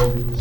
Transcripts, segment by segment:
Alrighty.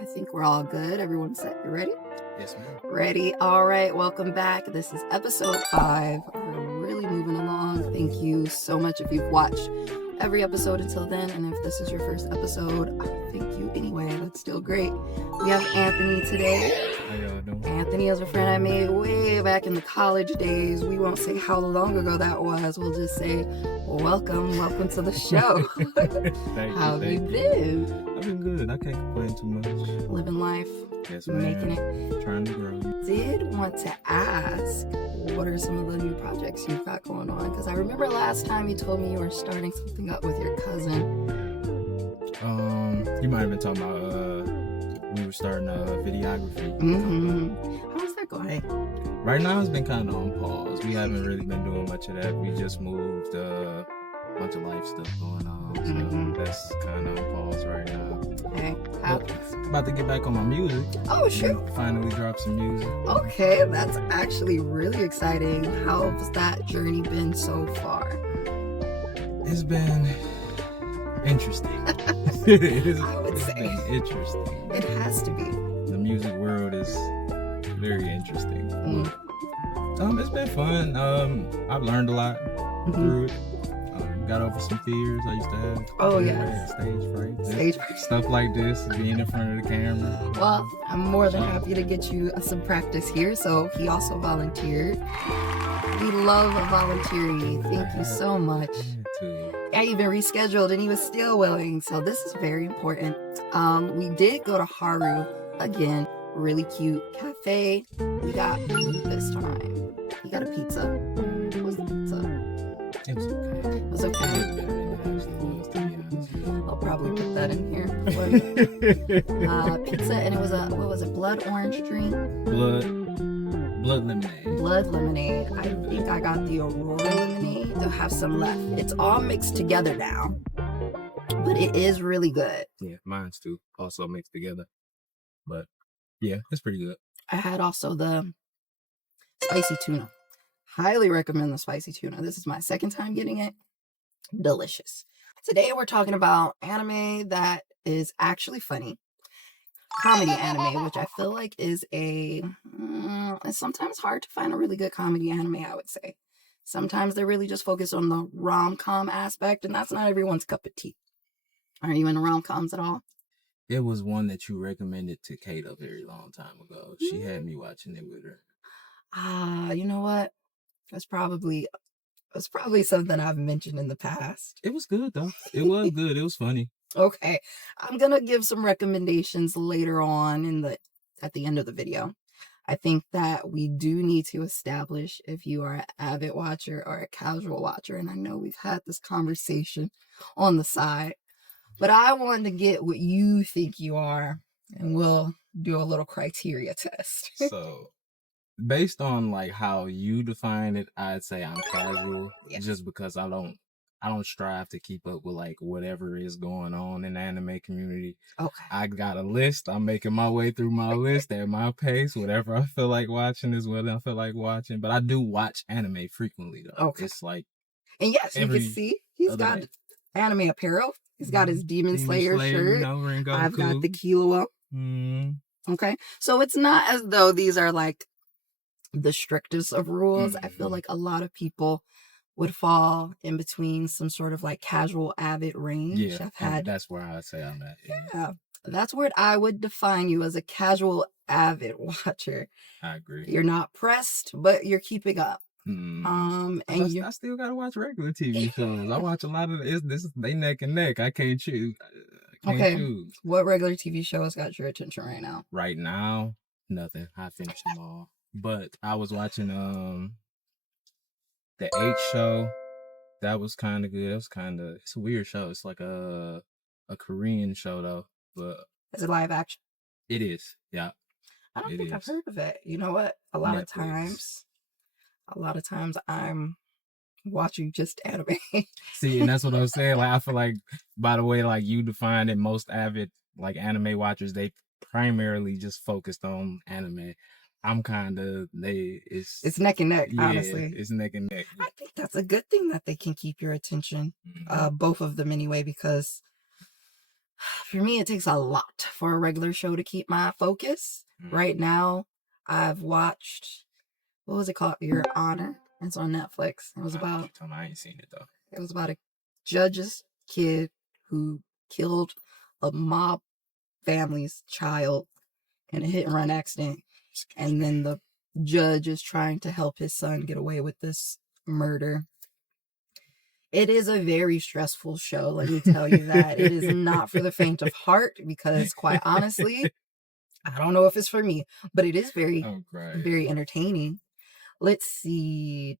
I think we're all good. Everyone set? You ready? Yes, ma'am. Ready? All right. Welcome back. This is episode 5. We're really moving along. Thank you so much if you've watched every episode until then. And if this is your first episode, thank you anyway. That's still great. We have Anthony today. How y'all doing? Anthony is a friend I made way back in the college days. We won't say how long ago that was. We'll just say, welcome to the show. How have you been? I've been good. I can't complain too much. Living life. Yes, ma'am. Making it. Trying to grow. Did want to ask, what are some of the new projects you've got going on? Because I remember last time you told me you were starting something up with your cousin. You might have been talking about we were starting videography. How's that going? Right now it's been kind of on pause. We haven't really been doing much of that. We just moved a bunch of life stuff going on. So that's kind of on pause right now. Okay. About to get back on my music. Oh, shoot. Finally drop some music. Okay, that's actually really exciting. How's that journey been so far? It's been interesting. I would say. Been interesting. It has to be. The music world is very interesting. It's been fun. I've learned a lot through it. Got over some fears I used to have. Oh, yeah. Stage fright. Stuff like this, being in front of the camera. Well, I'm more than happy to get you some practice here. So he also volunteered. We love volunteering. Thank you so much. I even rescheduled and he was still willing. So this is very important. We did go to Haru again. Really cute cafe. We got food this time. We got a pizza. What was the pizza? It was okay. It was okay. I'll probably put that in here. Pizza, and it was a, what was it, blood orange drink? Blood lemonade. Blood lemonade. I think I got the Aurora lemonade. They'll have some left. It's all mixed together now, but it is really good. Yeah, mine's too. Also mixed together. But yeah, it's pretty good. I had also the spicy tuna. Highly recommend the spicy tuna. This is my second time getting it. Delicious. Today we're talking about anime that is actually funny. Comedy anime, which I feel like is it's sometimes hard to find a really good comedy anime, I would say. Sometimes they're really just focused on the rom-com aspect, and that's not everyone's cup of tea. Are you into rom-coms at all? It was one that you recommended to Kate a very long time ago. She had me watching it with her. You know what? It's probably something I've mentioned in the past. It was good though. It was good. It was funny. Okay. I'm gonna give some recommendations later on at the end of the video. I think that we do need to establish if you are an avid watcher or a casual watcher. And I know we've had this conversation on the side, but I wanted to get what you think you are, and we'll do a little criteria test. So based on like how you define it, I'd say I'm casual, just because I don't strive to keep up with like whatever is going on in the anime community. Okay. I got a list. I'm making my way through my list at my pace. Whatever I feel like watching is what I feel like watching. But I do watch anime frequently though. Okay. It's like, and yes, you can see he's got anime apparel. He's got his Demon Slayer shirt. I've got the Killua. Okay. So it's not as though these are like the strictest of rules. I feel like a lot of people would fall in between some sort of like casual avid range. Yeah, that's where I'd say I'm at. Yeah, that's where I would define you, as a casual avid watcher. I agree. You're not pressed, but you're keeping up. And I still gotta watch regular TV shows. I watch a lot of they neck and neck. I can't choose. Choose. What regular TV shows got your attention right now? Right now, nothing. I finished them all. But I was watching the H show. That was kind of good. It's a weird show. It's like a Korean show though. But is it live action? It is. Yeah. I don't think I've heard of it. You know what? A lot of times I'm watching just anime. See, and that's what I was saying. Like, I feel like, by the way, like you defined it, most avid like anime watchers, they primarily just focused on anime. I'm kind of it's neck and neck, honestly. It's neck and neck. I think that's a good thing that they can keep your attention, both of them anyway, because for me it takes a lot for a regular show to keep my focus. Right now, I've watched, what was it called? Your Honor. It's on Netflix. It was about, I ain't seen it though. It was about a judge's kid who killed a mob family's child in a hit and run accident. And then the judge is trying to help his son get away with this murder. It is a very stressful show, let me tell you that. It is not for the faint of heart, because quite honestly, I don't know if it's for me, but it is very, very entertaining. Let's see.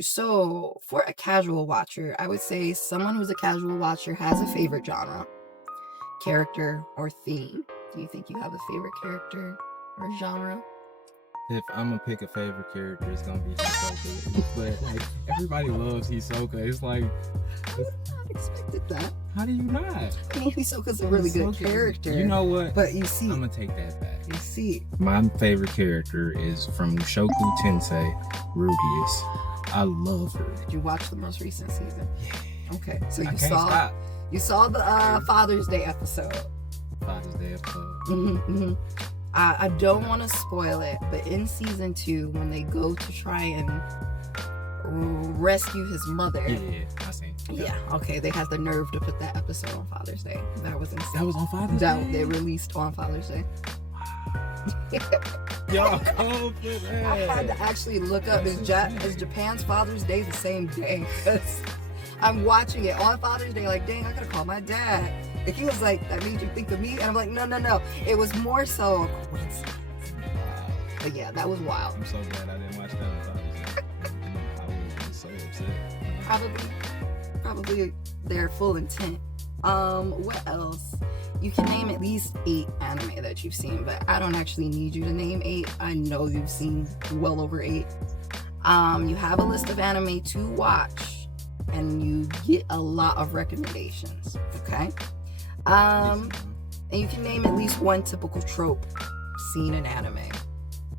So for a casual watcher, I would say someone who's a casual watcher has a favorite genre, character, or theme. Do you think you have a favorite character or genre? If I'm gonna pick a favorite character, it's gonna be Hisoka. But like, everybody loves Hisoka. It's like, I would not expected that. How do you not? I mean, Hisoka's a really good character. You know what? But you see, I'm gonna take that back. You see, my favorite character is from Shoku Tensei, Rudeus. I love her. Did you watch the most recent season? Yeah. Okay, so you saw the Father's Day episode. Father's Day episode. I don't want to spoil it, but in season 2, when they go to try and rescue his mother. Yeah, I seen. Yeah, okay, they had the nerve to put that episode on Father's Day. That was insane. That was on Father's Day? They released on Father's Day. Y'all cold for that. I had to actually look up, is Japan's Father's Day the same day? Because I'm watching it on Father's Day, like, dang, I gotta call my dad. And he was like, that made you think of me? And I'm like, no. It was more so a coincidence. But yeah, that was wild. I'm so glad I didn't watch that on Father's Day. I would have been so upset. Probably their full intent. What else? You can name at least 8 anime that you've seen, but I don't actually need you to name 8. I know you've seen well over 8. You have a list of anime to watch, and you get a lot of recommendations, okay? And you can name at least one typical trope seen in anime.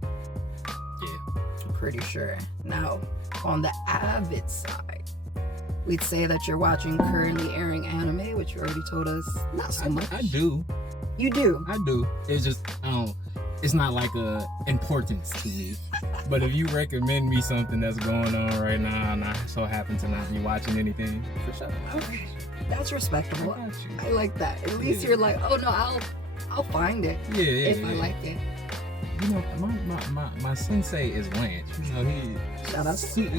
Yeah. I'm pretty sure. Now, on the avid side, we'd say that you're watching currently airing anime, which you already told us not so much. I do. You do? I do. It's just, it's not like a importance to me. But if you recommend me something that's going on right now, and I so happen to not be watching anything, for sure. Okay. That's respectable. I like that. At least you're like, oh no, I'll find it. If I like it. You know, my sensei is Lance. You know,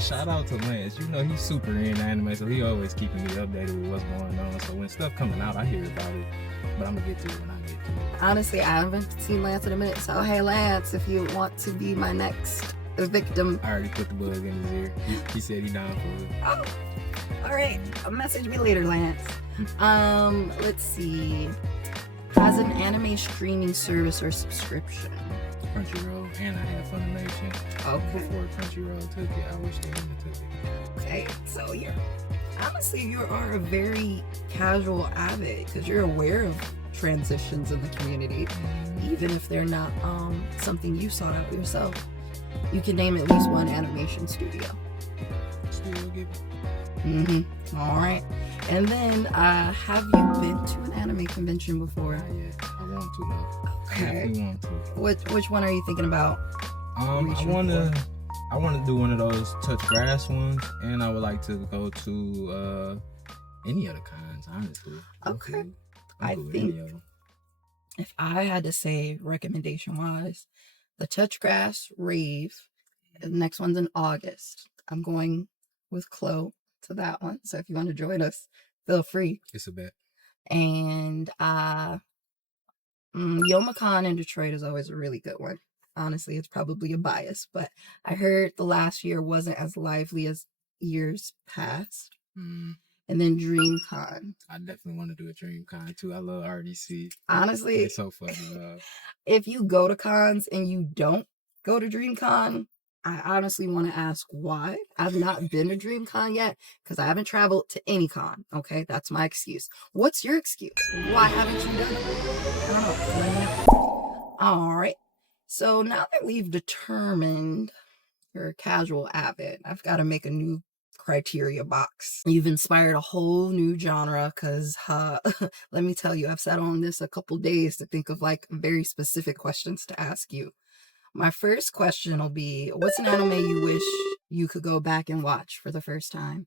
shout out to Lance. You know, he's super in anime, so he always keeping me updated with what's going on. So when stuff coming out, I hear about it. But I'm gonna get to it when I get to it. Honestly, I haven't seen Lance in a minute. So hey, Lance, if you want to be my next victim, I already put the bug in his ear. He said he down for it. Oh, all right. Message me later, Lance. Let's see. Has an anime streaming service or subscription? Crunchyroll, and I had Funimation. Okay. Before Crunchyroll took it, I wish they wouldn't have took it. Okay, so you are a very casual avid, because you're aware of transitions in the community, even if they're not something you sought out yourself. You can name at least one animation studio. Studio Ghibli. All right. And then, have you been to an anime convention before? Not yet. I want to though. Okay. I definitely want to. Which one are you thinking about? I want to do one of those touch grass ones, and I would like to go to any of the kinds, honestly. Okay. I think if I had to say recommendation wise, the touch grass rave, the next one's in August. I'm going with Chloe to that one. So if you want to join us, feel free. It's a bet. And Youmacon in Detroit is always a really good one. Honestly, it's probably a bias, but I heard the last year wasn't as lively as years past. And then DreamCon. I definitely want to do a DreamCon too. I love RDC. Honestly, it's so funny. If you go to cons and you don't go to DreamCon, I honestly want to ask why. I've not been to DreamCon yet because I haven't traveled to any con. Okay, that's my excuse. What's your excuse? Why haven't you done it? I don't know. All right. So now that we've determined you're a casual avid, I've got to make a new criteria box. You've inspired a whole new genre because let me tell you, I've sat on this a couple days to think of like very specific questions to ask you. My first question will be, what's an anime you wish you could go back and watch for the first time?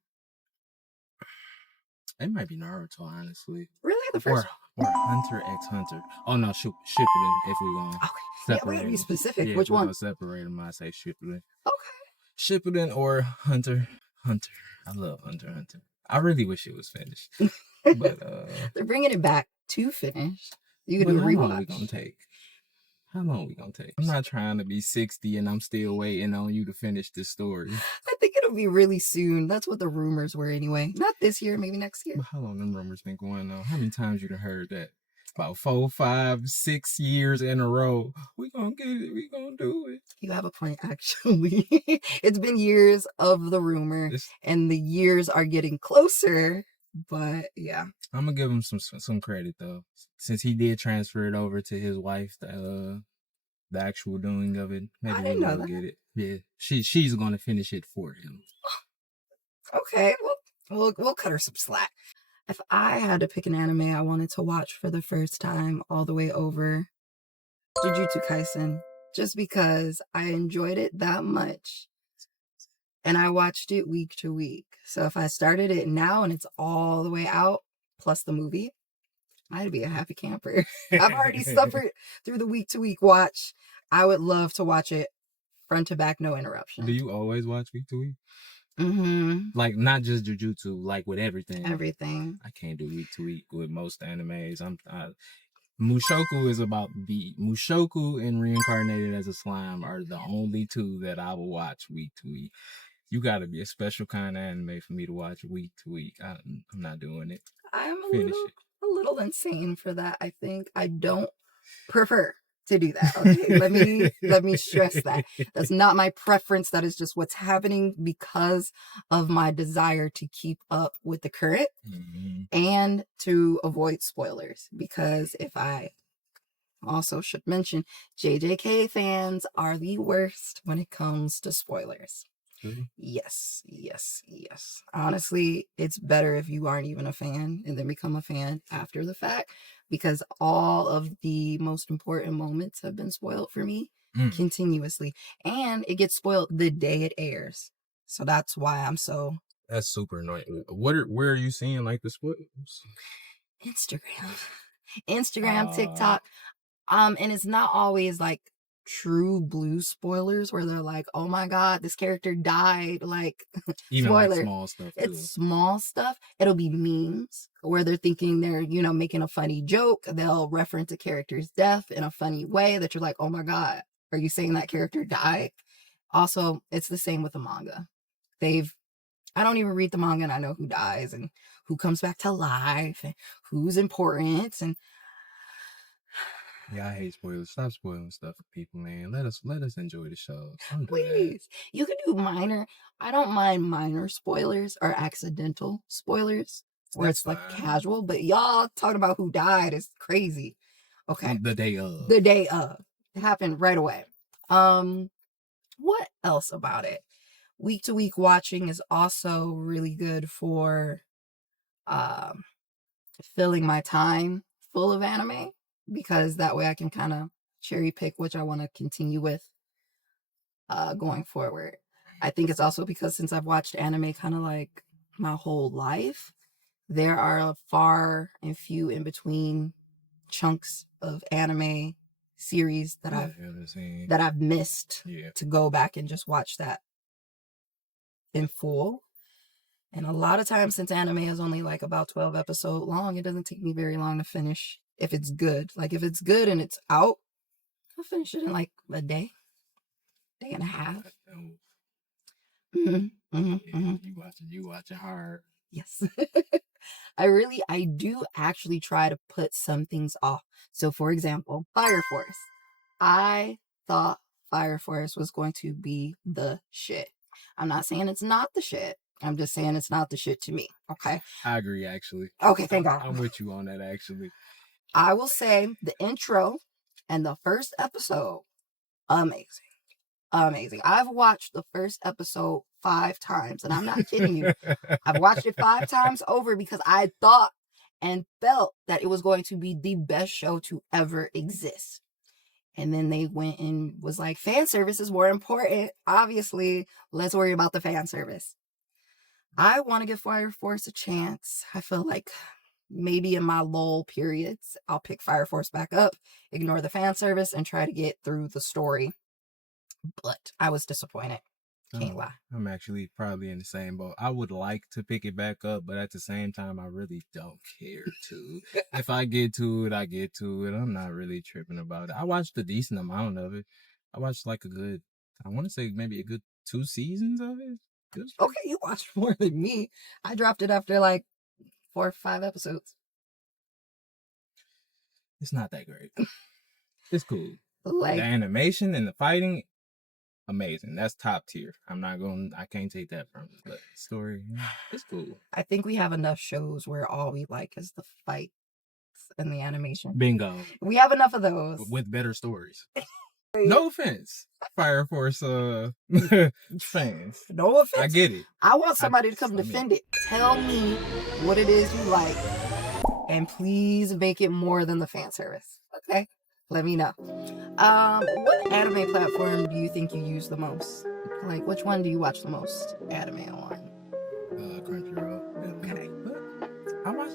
It might be Naruto, honestly. Really? The first or Hunter x Hunter. Oh no, Shippuden. If we gonna Okay. Yeah, we separate gotta be them. specific. Yeah, Which if we're one? gonna separate them, I say Shippuden. Okay. Shippuden or Hunter. Hunter. I love Hunter x Hunter. I really wish it was finished, but They're bringing it back to finish. You can but do a how long we rewatch. gonna take? How long we gonna take? I'm not trying to be 60 and I'm still waiting on you to finish this story. I think it'll be really soon. That's what the rumors were anyway. Not this year, maybe next year. But how long them rumors been going on? How many times you done heard that? About 4, 5, 6 years in a row. We gonna get it. We gonna do it. You have a point, actually. It's been years of the rumor, and the years are getting closer. But yeah, I'm gonna give him some credit though, since he did transfer it over to his wife. The actual doing of it. Maybe I didn't know we'll that. get it. Yeah, she's gonna finish it for him. Okay, well, we'll cut her some slack. If I had to pick an anime I wanted to watch for the first time all the way over, Jujutsu Kaisen, just because I enjoyed it that much. And I watched it week to week. So if I started it now and it's all the way out, plus the movie, I'd be a happy camper. I've already suffered through the week to week watch. I would love to watch it front to back, no interruption. Do you always watch week to week? Mm-hmm. Like not just Jujutsu, like with everything. Everything. I can't do week to week with most animes. Mushoku is about the Mushoku and Reincarnated as a Slime are the only two that I will watch week to week. You got to be a special kind of anime for me to watch week to week. I'm not doing it. I'm a little insane for that. I think I don't prefer to do that. Okay, let me stress that. That's not my preference. That is just what's happening because of my desire to keep up with the current and to avoid spoilers. Because if I also should mention, JJK fans are the worst when it comes to spoilers. Yes. Honestly, it's better if you aren't even a fan and then become a fan after the fact, because all of the most important moments have been spoiled for me continuously, and it gets spoiled the day it airs. So that's why I'm so. That's super annoying. Where are you seeing like the spoilers? Instagram, TikTok, and it's not always like true blue spoilers where they're like, oh my god, this character died, like even spoiler. Like small stuff too. It's small stuff. It'll be memes where they're thinking they're making a funny joke. They'll reference a character's death in a funny way that you're like, oh my god, are you saying that character died? Also, it's the same with the manga. I don't even read the manga and I know who dies and who comes back to life and who's important. And yeah, I hate spoilers. Stop spoiling stuff for people, man. Let us enjoy the show. Please. You can do I don't mind minor spoilers or accidental spoilers where it's like casual, but y'all talking about who died is crazy. Okay. The day of. It happened right away. What else about it? Week to week watching is also really good for filling my time full of anime, because that way I can kind of cherry pick which I want to continue with going forward. I think it's also because since I've watched anime kind of like my whole life, there are far and few in between chunks of anime series that I've missed to go back and just watch that in full. And a lot of times, since anime is only like about 12 episodes long, it doesn't take me very long to finish if it's good. Like if it's good and it's out, I'll finish it in like a day and a half. You watching hard. Yes. I do actually try to put some things off. So for example, Fire Force. I thought Fire Force was going to be the shit. I'm not saying it's not the shit. I'm just saying it's not the shit to me. Okay. I agree, actually. Okay, thank God. I'm with you on that, actually. I will say the intro and the first episode Amazing. I've watched the first episode 5 times, and I'm not kidding you. I've watched it 5 times over because I thought and felt that it was going to be the best show to ever exist. And then they went and was like, fan service is more important. Obviously, let's worry about the fan service. I want to give Fire Force a chance. I feel like maybe in my lull periods, I'll pick Fire Force back up, ignore the fan service, and try to get through the story. But I was disappointed. Can't lie. I'm actually probably in the same boat. I would like to pick it back up, but at the same time, I really don't care to. If I get to it, I get to it. I'm not really tripping about it. I watched a decent amount of it. I watched like I want to say maybe a good 2 seasons of it. Okay, you watched more than me. I dropped it after like 4 or 5 episodes. It's not that great. It's cool. Like, the animation and the fighting, amazing. That's top tier. I can't take that from it. But story, it's cool. I think we have enough shows where all we like is the fights and the animation. Bingo. We have enough of those. With better stories. No offense, Fire Force fans. No offense. I get it. I want somebody to come defend it. Tell me what it is you like, and please make it more than the fan service. Okay? Let me know. What anime platform do you think you use the most? Like, which one do you watch the most anime on? Crunchyroll. Okay.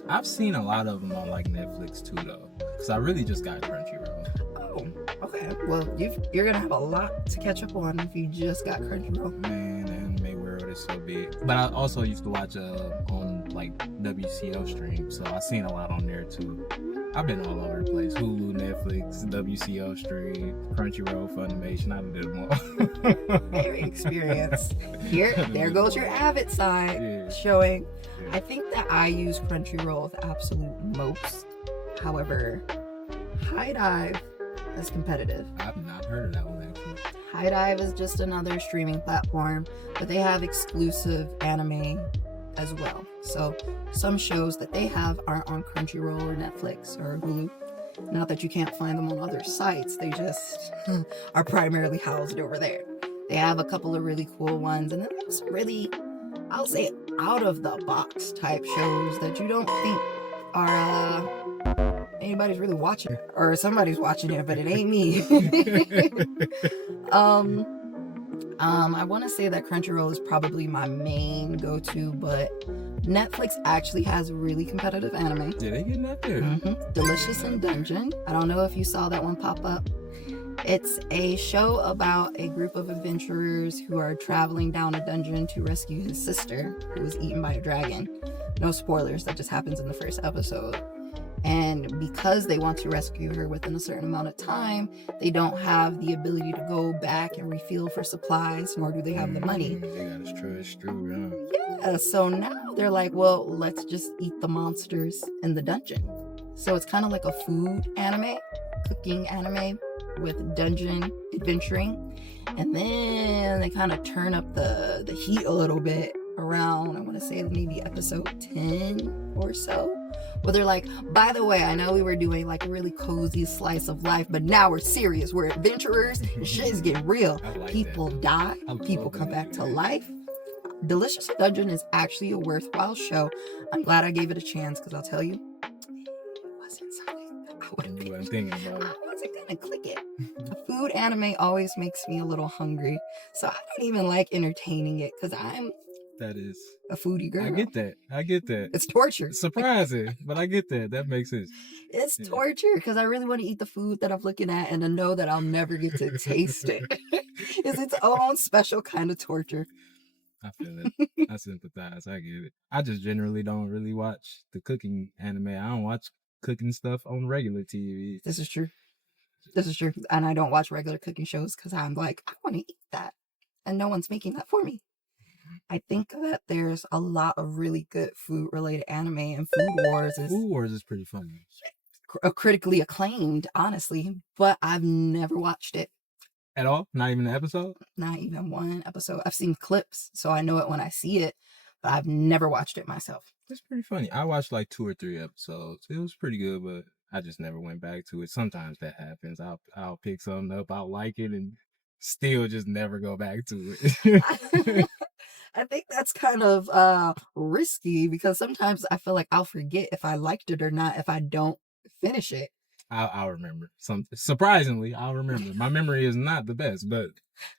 I've seen a lot of them on like Netflix too, though, because I really just got Crunchyroll. Oh, okay. Well, you're gonna have a lot to catch up on if you just got Crunchyroll. Man, the anime world is so big. But I also used to watch on like WCO stream, so I've seen a lot on there too. I've been all over the place. Hulu, Netflix, WCO stream, Crunchyroll, Funimation. I did them all. Very experienced. There goes your avid side showing. Yeah. I think that I use Crunchyroll the absolute most. However, High Dive is competitive. I've not heard of that one actually. High Dive is just another streaming platform, but they have exclusive anime as well. So some shows that they have aren't on Crunchyroll or Netflix or Hulu. Not that you can't find them on other sites, they just are primarily housed over there. They have a couple of really cool ones, and then there's really, I'll say, out of the box type shows that you don't think are anybody's really watching, or somebody's watching it, but it ain't me. I want to say that Crunchyroll is probably my main go-to, but Netflix actually has really competitive anime. Did they get that there? Mm-hmm. Delicious in Dungeon. I don't know if you saw that one pop up. It's a show about a group of adventurers who are traveling down a dungeon to rescue his sister, who was eaten by a dragon. No spoilers, that just happens in the first episode. And because they want to rescue her within a certain amount of time, they don't have the ability to go back and refuel for supplies, nor do they have the money. They got to true, yeah, so now they're like, well, let's just eat the monsters in the dungeon. So it's kind of like a food anime, cooking anime with dungeon adventuring. And then they kind of turn up the heat a little bit around, I want to say maybe episode 10 or so. Where they're like, by the way, I know we were doing like a really cozy slice of life, but now we're serious. We're adventurers. And shit is getting real. Like people die. People come back to life. Delicious Dungeon is actually a worthwhile show. I'm glad I gave it a chance, because I'll tell you, it wasn't something I wasn't thinking about. I wasn't gonna click it. A food anime always makes me a little hungry, so I don't even like entertaining it, because that is a foodie girl. I get that. It's torture. Surprising, but I get that. That makes sense. It's torture, because I really want to eat the food that I'm looking at and to know that I'll never get to taste it. It's its own special kind of torture. I feel it. I sympathize. I get it. I just generally don't really watch the cooking anime. I don't watch cooking stuff on regular TV. This is true. And I don't watch regular cooking shows because I'm like, I want to eat that. And no one's making that for me. I think that there's a lot of really good food-related anime, and Food Wars is pretty funny. Critically acclaimed, honestly, but I've never watched it. At all? Not even an episode? Not even one episode. I've seen clips, so I know it when I see it, but I've never watched it myself. It's pretty funny. I watched like 2 or 3 episodes. It was pretty good, but I just never went back to it. Sometimes that happens. I'll pick something up, I'll like it, and still just never go back to it. I think that's kind of risky because sometimes I feel like I'll forget if I liked it or not if I don't finish it. I'll remember. Surprisingly, I'll remember. My memory is not the best, but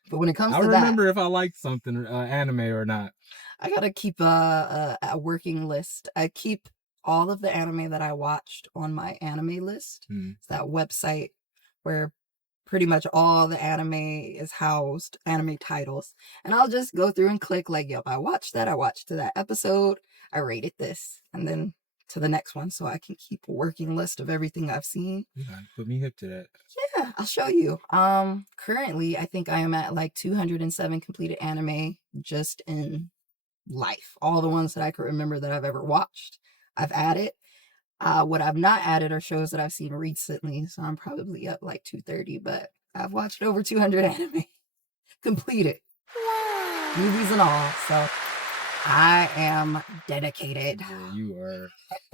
when it comes I'll to remember if I liked something anime or not. I gotta keep a working list. I keep all of the anime that I watched on my anime list. It's that website where pretty much all the anime is housed, anime titles. And I'll just go through and click like, yep, I watched that. I watched that episode. I rated this. And then to the next one so I can keep a working list of everything I've seen. You gotta put me hip to that. Yeah, I'll show you. Currently I think I am at like 207 completed anime just in life. All the ones that I can remember that I've ever watched, I've added. What I've not added are shows that I've seen recently, so I'm probably up like 230, but I've watched over 200 anime completed, movies and all, so I am dedicated. Yeah,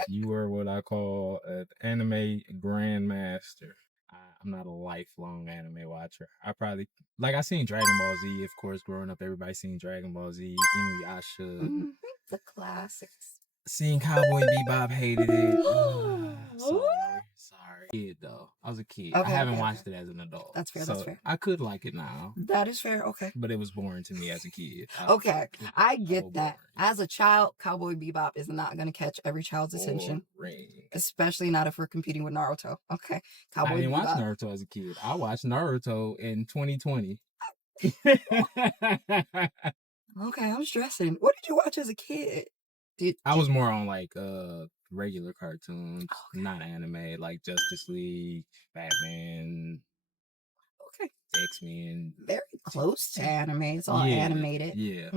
you are what I call an anime grandmaster. I'm not a lifelong anime watcher. I seen Dragon Ball Z, of course. Growing up, everybody seen Dragon Ball Z, Inuyasha. The classics. Seen Cowboy Bebop, hated it. Sorry. Kid though, I was a kid. Okay, I haven't watched it as an adult. That's fair. So that's fair. I could like it now. That is fair. Okay. But it was boring to me as a kid. Okay, I get that. As a child, Cowboy Bebop is not going to catch every child's attention, especially not if we're competing with Naruto. Okay, I didn't watch Naruto as a kid. I watched Naruto in 2020. Okay, I'm stressing. What did you watch as a kid? I was more on like regular cartoons, not anime, like Justice League, Batman. Okay. X-Men. Very close to anime. It's all animated. Yeah.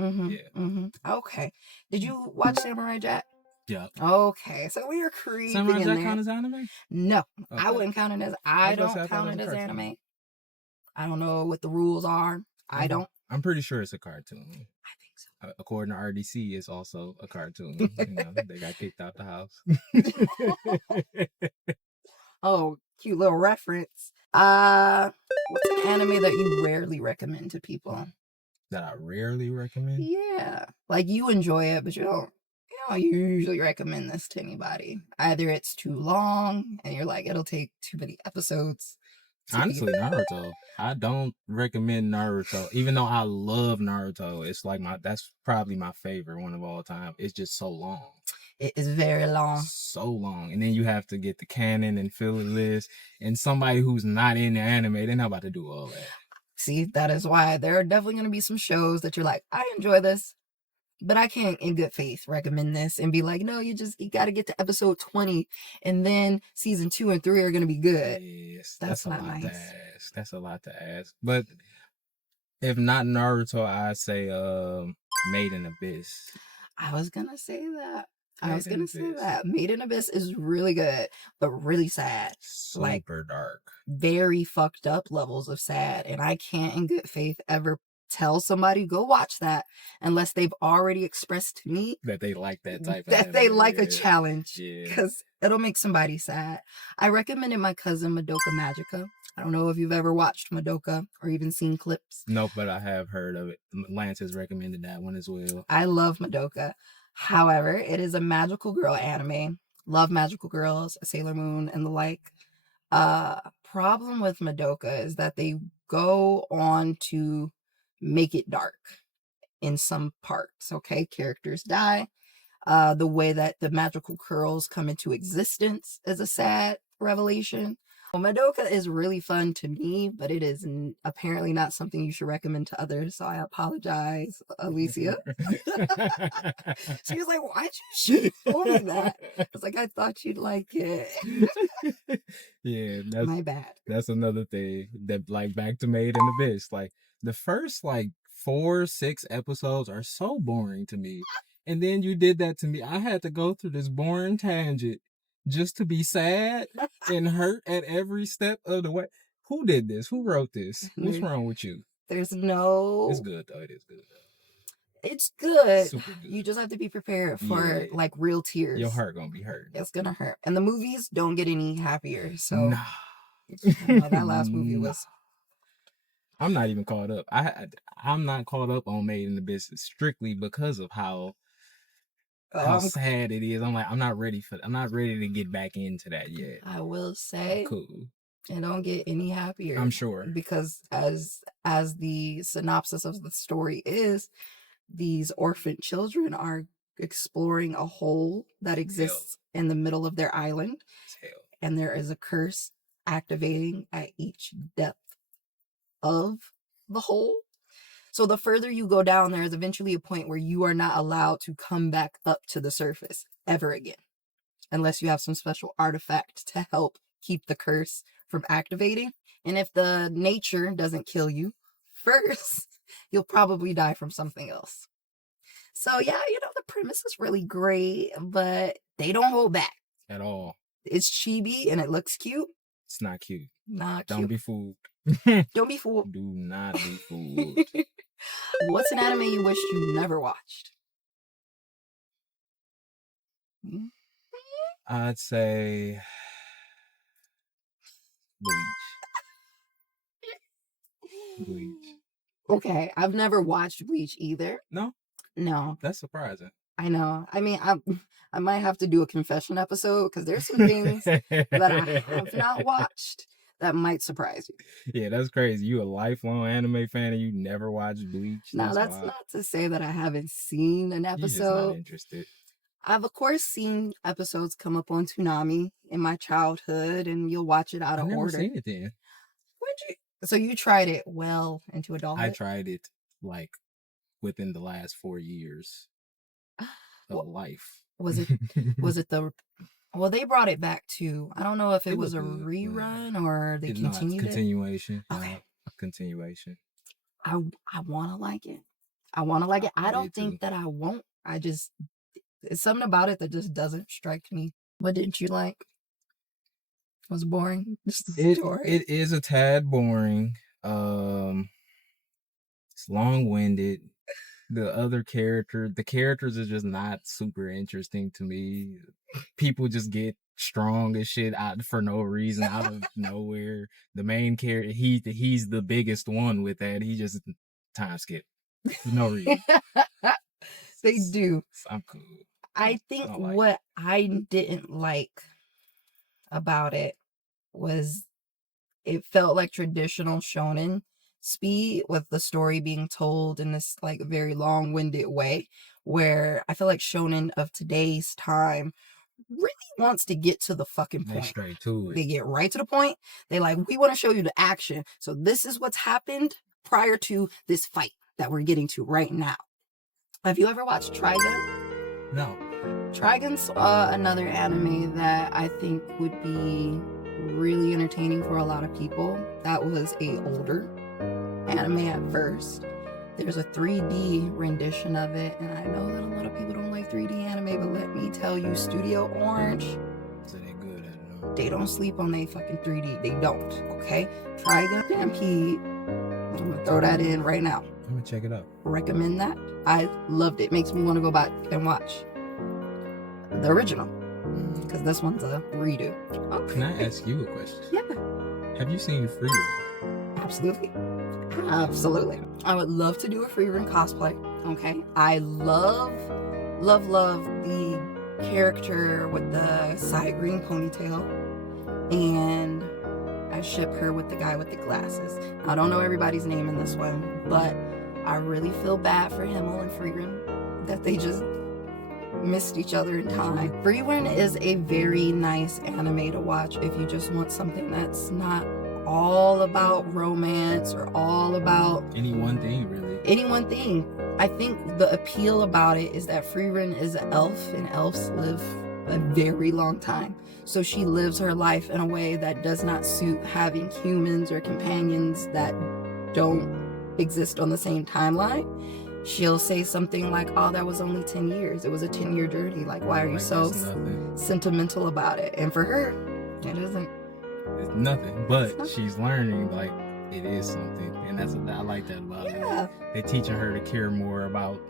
Okay. Did you watch Samurai Jack? Yeah. Okay. So we are creeping Samurai in Jack there. count as anime? No. Okay. I wouldn't count it as I don't count it as anime. I don't know what the rules are. I don't. I'm pretty sure it's a cartoon. I think so. According to RDC, it's also a cartoon. They got kicked out the house. Oh, cute little reference. What's an anime that you rarely recommend to people? That I rarely recommend? Yeah. Like you enjoy it, but you don't usually recommend this to anybody. Either it's too long and you're like, it'll take too many episodes. Honestly, Naruto. I don't recommend Naruto. Even though I love Naruto, it's like that's probably my favorite one of all time. It's just so long. It is very long. So long. And then you have to get the canon and fill the list. And somebody who's not in the anime, they're not about to do all that. See, that is why there are definitely going to be some shows that you're like, I enjoy this, but I can't in good faith recommend this and be like, no, you got to get to episode 20 and then season 2 and 3 are going to be good. Yes, that's not nice. That's a lot to ask. But if not Naruto, I'd say Made in Abyss. I was going to say that. Made in Abyss is really good, but really sad. Super dark. Very fucked up levels of sad. And I can't in good faith ever tell somebody, go watch that, unless they've already expressed to me that they like that type of that they like a challenge. Because it'll make somebody sad. I recommended my cousin Madoka Magica. I don't know if you've ever watched Madoka or even seen clips. No, but I have heard of it. Lance has recommended that one as well. I love Madoka. However, it is a magical girl anime. Love magical girls, Sailor Moon, and the like. Problem with Madoka is that they go on to make it dark in some parts. Okay, characters die. The way that the magical girls come into existence is a sad revelation. Well, Madoka is really fun to me, but it is apparently not something you should recommend to others. So I apologize, Alicia. She was like, why'd you show me that? I was like, I thought you'd like it. Yeah, my bad. That's another thing that, like, back to Made in Abyss. Like, the first, 4-6 episodes are so boring to me. And then you did that to me. I had to go through this boring tangent just to be sad and hurt at every step of the way. Who did this? Who wrote this? What's wrong with you? There's no... It's good, though. It is good. It's good. Super good. You just have to be prepared for, real tears. Your heart gonna be hurt. It's gonna hurt. And the movies don't get any happier, so... Nah. That last movie was I'm not even caught up. I'm not caught up on Made in Abyss strictly because of how sad it is. I'm like, I'm not ready to get back into that yet. I will say, cool. And don't get any happier. I'm sure. Because as the synopsis of the story is, these orphaned children are exploring a hole that exists in the middle of their island. And there is a curse activating at each depth of the hole. So the further you go down, there is eventually a point where you are not allowed to come back up to the surface ever again, unless you have some special artifact to help keep the curse from activating. And if the nature doesn't kill you first, you'll probably die from something else. So yeah, the premise is really great, but they don't hold back at all. It's chibi and it looks cute. It's not cute. Not cute. Don't be fooled. Don't be fooled. Do not be fooled. What's an anime you wish you never watched? I'd say Bleach. Okay, I've never watched Bleach either. No? No. That's surprising. I know. I mean, I might have to do a confession episode because there's some things that I have not watched that might surprise you. Yeah, that's crazy. You a lifelong anime fan and you never watched Bleach? Now, that's not to say that I haven't seen an episode. You're just not interested. I've, of course, seen episodes come up on Toonami in my childhood, and you'll watch it out of order. I've never seen it then. So you tried it well into adulthood? I tried it, like, within the last 4 years of life. Was it the... Well, they brought it back too. I don't know if it was a rerun or they continued it. Continuation. Okay. Continuation. I want to like it. I don't think that I won't. It's something about it that just doesn't strike me. What didn't you like? Was it boring? It is a tad boring. It's long-winded. The characters are just not super interesting to me. People just get strong as shit out for no reason, out of nowhere. The main character, he's the biggest one with that. He just time skip for no reason. They do. I'm cool. I think what I didn't like about it was it felt like traditional shonen speed with the story being told in this like very long-winded way, where I feel like shonen of today's time really wants to get to the fucking point. Straight to it. They get right to the point. They we want to show you the action. So this is what's happened prior to this fight that we're getting to right now. Have you ever watched Trigun? No. Trigun's another anime that I think would be really entertaining for a lot of people. That was a older anime at first. There's a 3D rendition of it, and I know that a lot of people don't like 3D anime, but let me tell you, Studio Orange, so they good at it. They don't sleep on they fucking 3D. They don't, okay? Trigun Stampede. I'm gonna throw that in right now. I'm gonna check it out. Recommend that. I loved it. Makes me want to go back and watch the original, because this one's a redo. Okay. Can I ask you a question? Yeah. Have you seen Free Run? Absolutely. I would love to do a free run cosplay. Okay. I love the character with the side green ponytail, and I ship her with the guy with the glasses. I don't know everybody's name in this one, but I really feel bad for Himmel and Freeran that they just missed each other in time. Freeran is a very nice anime to watch if you just want something that's not all about romance or all about any one thing, really. Any one thing. I think the appeal about it is that Freeran is an elf, and elves live a very long time. So she lives her life in a way that does not suit having humans or companions that don't exist on the same timeline. She'll say something like, oh, that was only 10 years. It was a 10-year journey. Like, why are you so sentimental about it? And for her, it isn't. It's nothing, but she's learning, like, it is something. And I like that about it. They're teaching her to care more about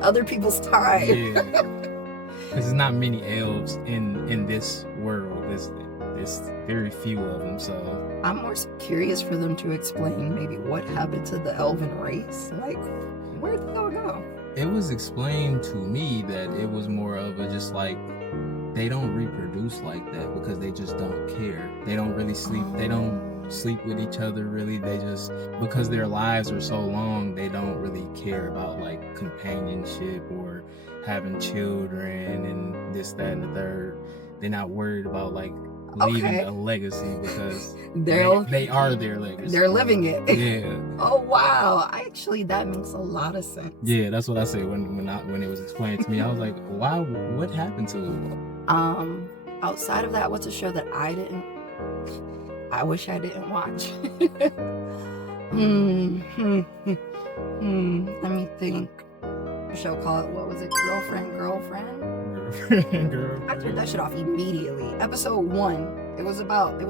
other people's time. Yeah. Because there's not many elves in this world. it's very few of them. So I'm more curious for them to explain maybe what happened to the elven race. Like, where'd they all go? It was explained to me that it was more of a just like they don't reproduce like that because they just don't care. They don't really sleep. They don't sleep with each other really. They just, because their lives are so long, they don't really care about like companionship or having children and this, that, and the third. They're not worried about like leaving a legacy because they are their legacy. They're living it. Yeah. Oh wow! Actually, that makes a lot of sense. Yeah, that's what I said when it was explained to me. I was like, "Why? What happened to it?" Outside of that, what's a show that I wish I didn't watch? Let me think. A show called, what was it? Girlfriend. I turned that shit off immediately. Episode 1, it was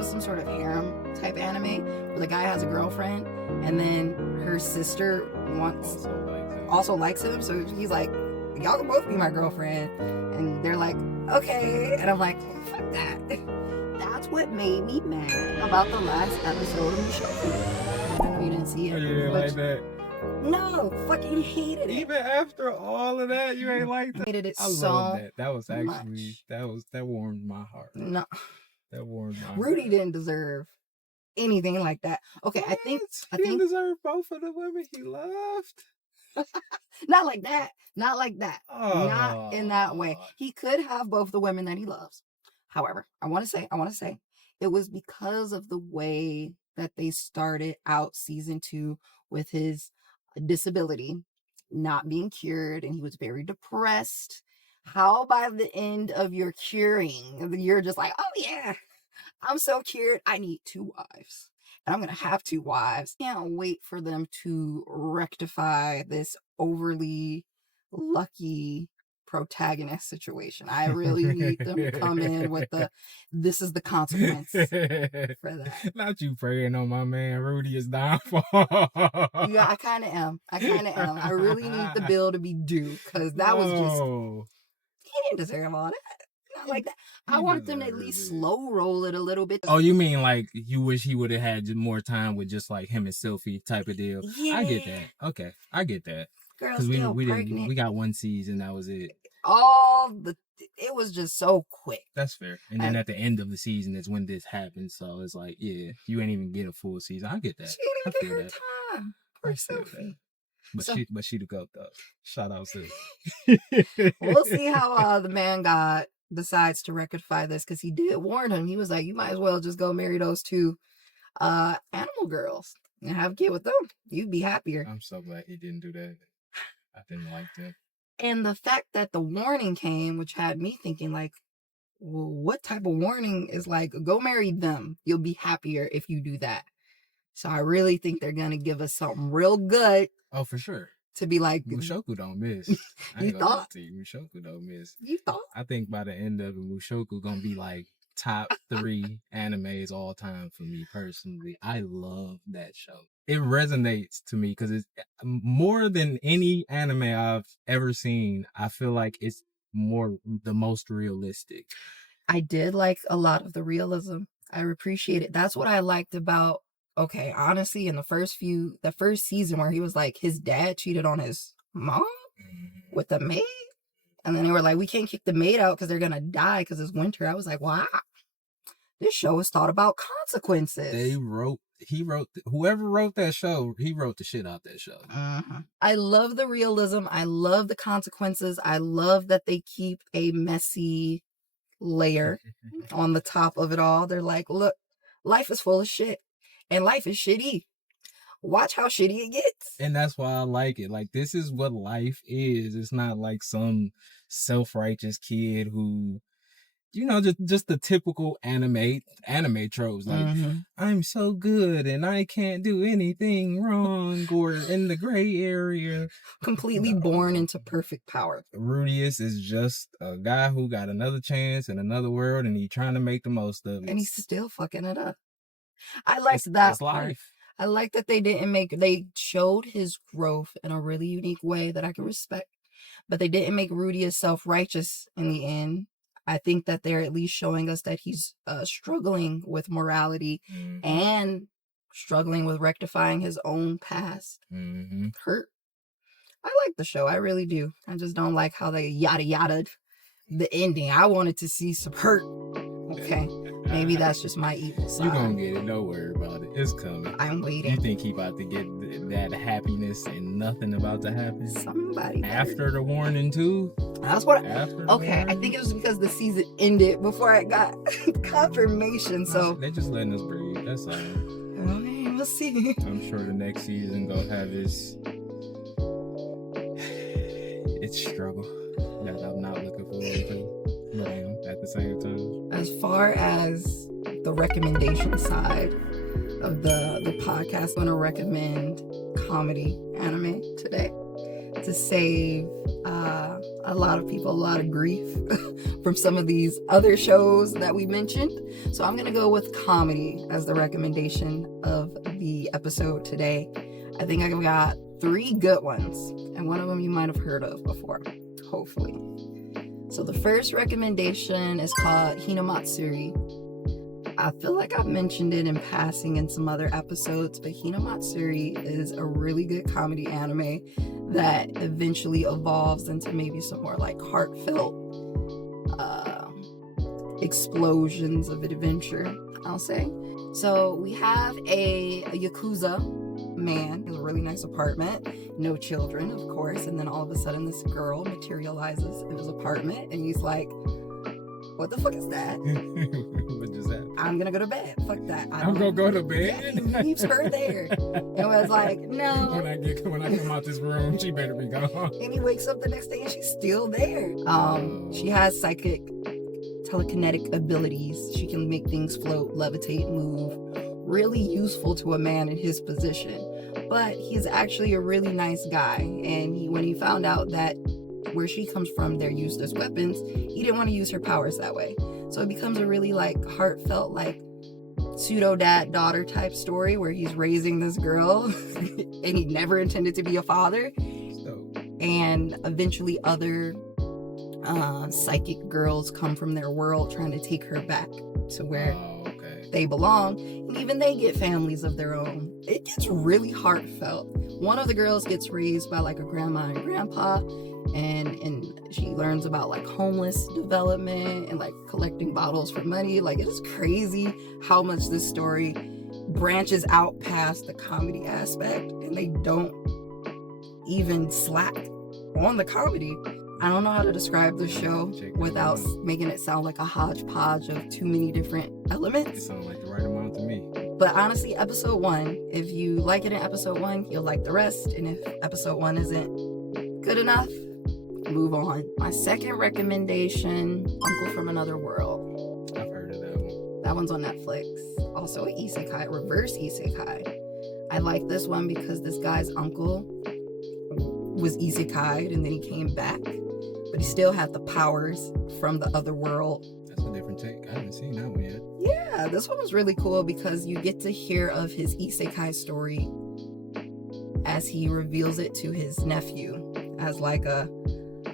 some sort of harem type anime where the guy has a girlfriend and then her sister also likes him, so he's like, y'all can both be my girlfriend, and they're like, okay, and I'm like, fuck that. That's what made me mad about the last episode of the show. I know you didn't see it. You didn't like that? No, fucking hated it. Even after all of that, you ain't like that. Hated it I so love that. That was actually much. that warmed my heart. No, that warmed my heart. Rudy didn't deserve anything like that. Okay, I think he deserved both of the women he loved. Not like that. Oh. Not in that way. He could have both the women that he loves. However, I want to say, it was because of the way that they started out season 2 with his disability not being cured, and he was very depressed. How by the end of your curing, you're just like, oh yeah, I'm so cured. I need 2 wives. And I'm going to have 2 wives. Can't wait for them to rectify this overly lucky protagonist situation. I really need them to come in with this is the consequence for that. Not you praying on my man Rudy is downfall. Yeah, I kind of am. I really need the bill to be due, because that was just, he didn't deserve all that. Not like that. I want them to at least slow roll it a little bit. Oh, you mean like you wish he would have had more time with just like him and Sylphie type of deal? Yeah. I get that. Okay, I get that. Because we got 1 season, that was it. It was just so quick. That's fair. And then at the end of the season is when this happened. So it's like, yeah, you ain't even get a full season. I get that. She didn't get her time. Poor Sylphie. But she the goat though. Shout out to. We'll see how the man god decides to rectify this, because he did warn him. He was like, you might as well just go marry those 2 animal girls and have a kid with them. You'd be happier. I'm so glad he didn't do that. I didn't like that. And the fact that the warning came, which had me thinking like, well, what type of warning is like, go marry them. You'll be happier if you do that. So I really think they're going to give us something real good. Oh, for sure. To be like, Mushoku don't miss. You thought? Mushoku don't miss. You thought? I think by the end of it, Mushoku gonna be like top 3 animes all time for me personally. I love that show. It resonates to me because it's more than any anime I've ever seen. I feel like it's the most realistic. I did like a lot of the realism. I appreciate it. That's what I liked about, okay, honestly, in the first season where he was like, his dad cheated on his mom with the maid. And then they were like, we can't kick the maid out because they're going to die because it's winter. I was like, wow, this show is thought about consequences. Whoever wrote that show, he wrote the shit out that show. I love the realism. I love the consequences. I love that they keep a messy layer on the top of it all. They're like, look, life is full of shit and life is shitty. Watch how shitty it gets. And that's why I like it. Like, this is what life is. It's not like some self-righteous kid who, you know, just the typical anime tropes. Like, I'm so good and I can't do anything wrong, or in the gray area. Completely born into perfect power. Rudius is just a guy who got another chance in another world and he's trying to make the most of it. And he's still fucking it up. I liked that part. Life. I like that they showed his growth in a really unique way that I can respect. But they didn't make Rudius self-righteous in the end. I think that they're at least showing us that he's struggling with morality and struggling with rectifying his own past hurt. I like the show. I really do. I just don't like how they yada yada the ending. I wanted to see some hurt. Okay. Maybe that's just my evil side. You gonna get it. Don't worry about it. It's coming. I'm waiting. You think he about to get that happiness and nothing about to happen? Somebody after the warning too? That's what. Okay, I think it was because the season ended before I got confirmation. So they just letting us breathe. That's all. Okay, we'll see. I'm sure the next season gonna have its struggle that I'm not looking forward to, but I am at the same time. As far as the recommendation side of the podcast, I'm going to recommend comedy anime today to save a lot of people a lot of grief from some of these other shows that we mentioned. So I'm going to go with comedy as the recommendation of the episode today. I think I got 3 good ones, and one of them you might have heard of before, hopefully. So the first recommendation is called Hinamatsuri. I feel like I've mentioned it in passing in some other episodes, but Hinamatsuri is a really good comedy anime that eventually evolves into maybe some more like heartfelt explosions of adventure, I'll say. So we have a Yakuza man in a really nice apartment, no children, of course, and then all of a sudden this girl materializes in his apartment and he's like, what the fuck is that? What just happened? I'm gonna go to bed. Fuck that. I'm gonna go to bed? Yeah, he leaves her there. And was like, no. When I come out this room, she better be gone. And he wakes up the next day and she's still there. She has psychic telekinetic abilities. She can make things float, levitate, move. Really useful to a man in his position. But he's actually a really nice guy. And when he found out that where she comes from, they're used as weapons, he didn't want to use her powers that way. So it becomes a really like heartfelt, like pseudo dad daughter type story where he's raising this girl and he never intended to be a father. And eventually other psychic girls come from their world trying to take her back to where they belong, and even they get families of their own. It gets really heartfelt. One of the girls gets raised by like a grandma and grandpa, and she learns about like homeless development and like collecting bottles for money. Like, it is crazy how much this story branches out past the comedy aspect, and they don't even slack on the comedy. I don't know how to describe the show without making it sound like a hodgepodge of too many different elements. It sounds like the right amount to me. But honestly, episode 1, if you like it in episode 1, you'll like the rest. And if episode 1 isn't good enough, move on. My second recommendation, Uncle from Another World. I've heard of that one. That one's on Netflix. Also an isekai, reverse isekai. I like this one because this guy's uncle was isekai'd and then he came back, but he still had the powers from the other world. That's a different take. I haven't seen that one yet. Yeah, this one was really cool because you get to hear of his isekai story as he reveals it to his nephew as like a,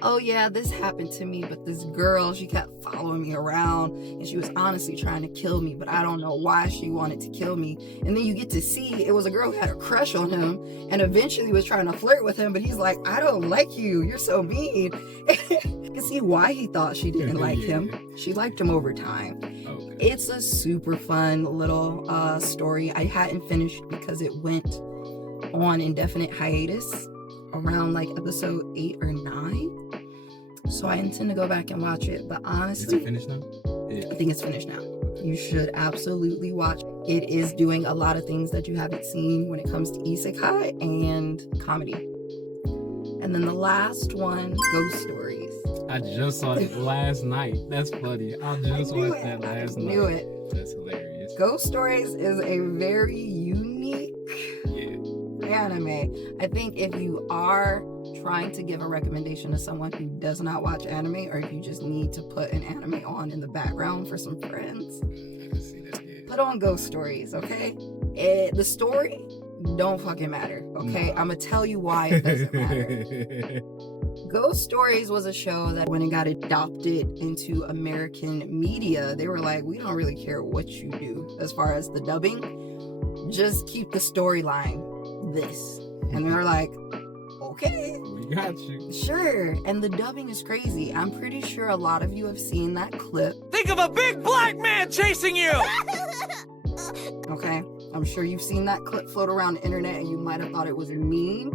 oh yeah, this happened to me, but this girl, she kept following me around and she was honestly trying to kill me, but I don't know why she wanted to kill me. And then you get to see it was a girl who had a crush on him and eventually was trying to flirt with him, but he's like, I don't like you, you're so mean. You can see why he thought she didn't like him. She liked him over time. Okay. It's a super fun little story. I hadn't finished because it went on indefinite hiatus around like episode 8 or 9. So I intend to go back and watch it. But honestly, is it finished now? Yeah. I think it's finished now. You should absolutely watch it. It is doing a lot of things that you haven't seen when it comes to isekai and comedy. And then the last one, Ghost Stories. I just saw it last night. That's funny. I just watched that last night. I knew it. That's hilarious. Ghost Stories is a very unique anime. I think if you are trying to give a recommendation to someone who does not watch anime, or if you just need to put an anime on in the background for some friends, I can see that, yeah. put on Ghost Stories, okay? The story don't fucking matter, okay? I'm gonna tell you why it doesn't matter. Ghost Stories was a show that when it got adopted into American media, they were like, we don't really care what you do as far as the dubbing. Just keep the storyline this. And they're like, okay. We got you. Sure. And the dubbing is crazy. I'm pretty sure a lot of you have seen that clip. Think of a big black man chasing you! Okay? I'm sure you've seen that clip float around the internet and you might have thought it was mean.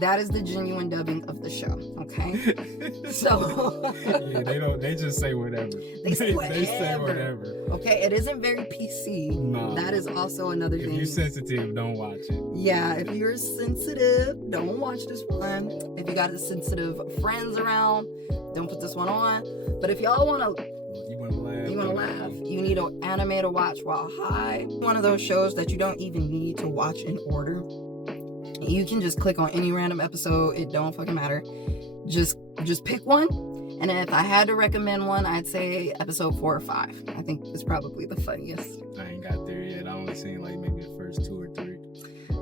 That is the genuine dubbing of the show, okay? So yeah, they just say whatever. They say whatever. They say whatever. Okay, it isn't very PC. No. That is also another thing. If you're sensitive, don't watch it. Yeah, if you're sensitive, don't watch this one. If you got sensitive friends around, don't put this one on. But if y'all want to laugh, you need an anime to watch while high. One of those shows that you don't even need to watch in order. You can just click on any random episode. It don't fucking matter. Just pick one. And if I had to recommend one, I'd say episode 4 or 5. I think it's probably the funniest. I ain't got there yet. I only seen like maybe the first 2 or 3.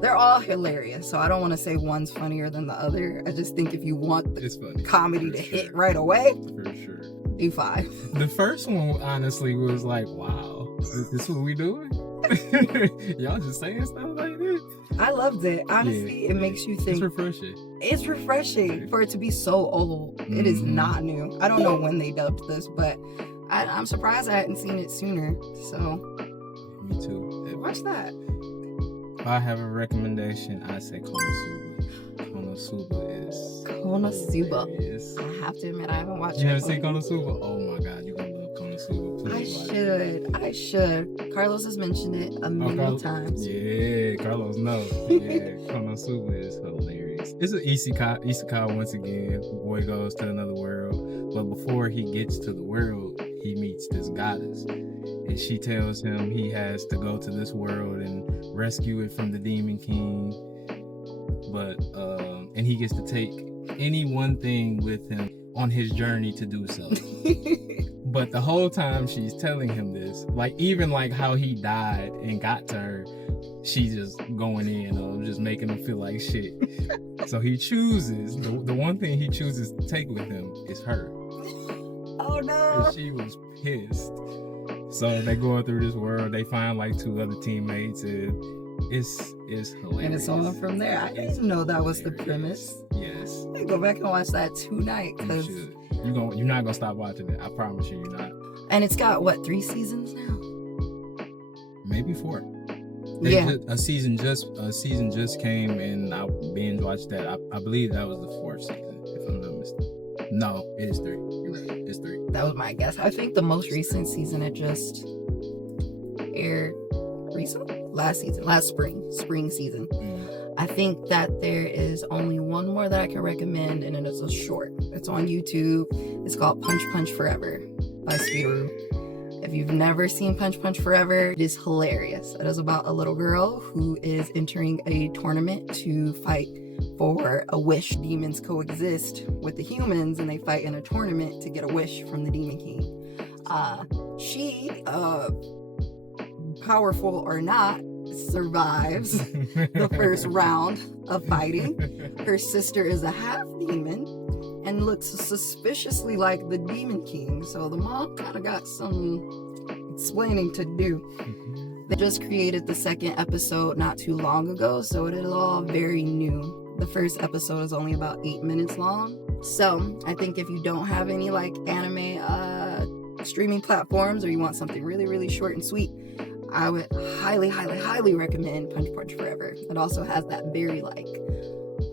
They're all hilarious, so I don't want to say one's funnier than the other. I just think if you want the comedy to hit right away, for sure, do 5. The first one honestly was like, wow, this what we doing? Y'all just saying stuff like this? I loved it. Honestly, it makes you think. It's refreshing. It's refreshing for it to be so old. It is not new. I don't know when they dubbed this, but I'm surprised I hadn't seen it sooner. So, me too. Watch that. If I have a recommendation, I say Konosuba. Konosuba is hilarious. I have to admit, I haven't watched it. You haven't seen Konosuba? Oh my god, you're gonna love Konosuba. Please I should. Carlos has mentioned it a million times. Yeah, Carlos knows. Yeah, Konosuba is hilarious. It's an isekai once again. Boy goes to another world, but before he gets to the world, he meets this goddess. And she tells him he has to go to this world and rescue it from the Demon King. But, and he gets to take any one thing with him on his journey to do so. But the whole time she's telling him this, like even like how he died and got to her, she's just going in, just making him feel like shit. So he chooses, the one thing he chooses to take with him is her. Oh no. And she was pissed. So they go through this world, they find like 2 other teammates, and it's hilarious. And it's on from there. I didn't know that was the premise. Yes. I go back and watch that tonight. You should. You're not gonna stop watching it. I promise you, you're not. And it's got what, 3 seasons now? Maybe 4. Yeah. A season just came, and I binge watched that. I believe that was the 4th season, if I'm not mistaken. No, it is 3. You're right. It's 3. That was my guess. I think the most recent season it just aired recently. Last spring season. I think that there is only one more that I can recommend, and it's a short. It's on YouTube. It's called Punch Punch Forever by Speedoru. If you've never seen Punch Punch Forever, it is hilarious. It is about a little girl who is entering a tournament to fight for a wish. Demons coexist with the humans, and they fight in a tournament to get a wish from the Demon King. She, powerful or not, survives the first round of fighting. Her sister is a half demon and looks suspiciously like the Demon King, so the mom kind of got some explaining to do. They just created the 2nd episode not too long ago, so it is all very new. The first episode is only about 8 minutes long. So I think if you don't have any like anime streaming platforms, or you want something really, really short and sweet, I would highly, highly, highly recommend Punch Punch Forever. It also has that very like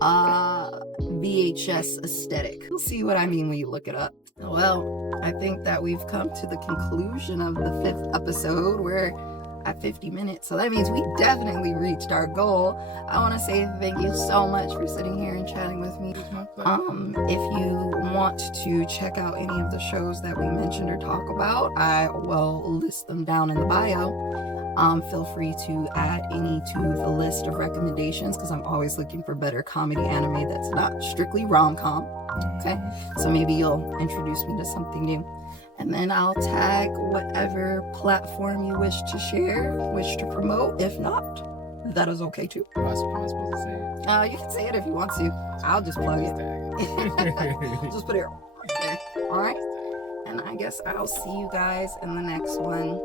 VHS aesthetic. You'll see what I mean when you look it up. Well, I think that we've come to the conclusion of the 5th episode. We're at 50 minutes, so that means we definitely reached our goal. I want to say thank you so much for sitting here and chatting with me. If you want to check out any of the shows that we mentioned or talk about, I will list them down in the bio. Feel free to add any to the list of recommendations, because I'm always looking for better comedy anime that's not strictly rom-com. Okay, so maybe you'll introduce me to something new. And then I'll tag whatever platform you wish to share, wish to promote. If not, that is okay too. Am I supposed to say it? You can say it if you want to. I'll just plug it. Just put it there. All right. And I guess I'll see you guys in the next one.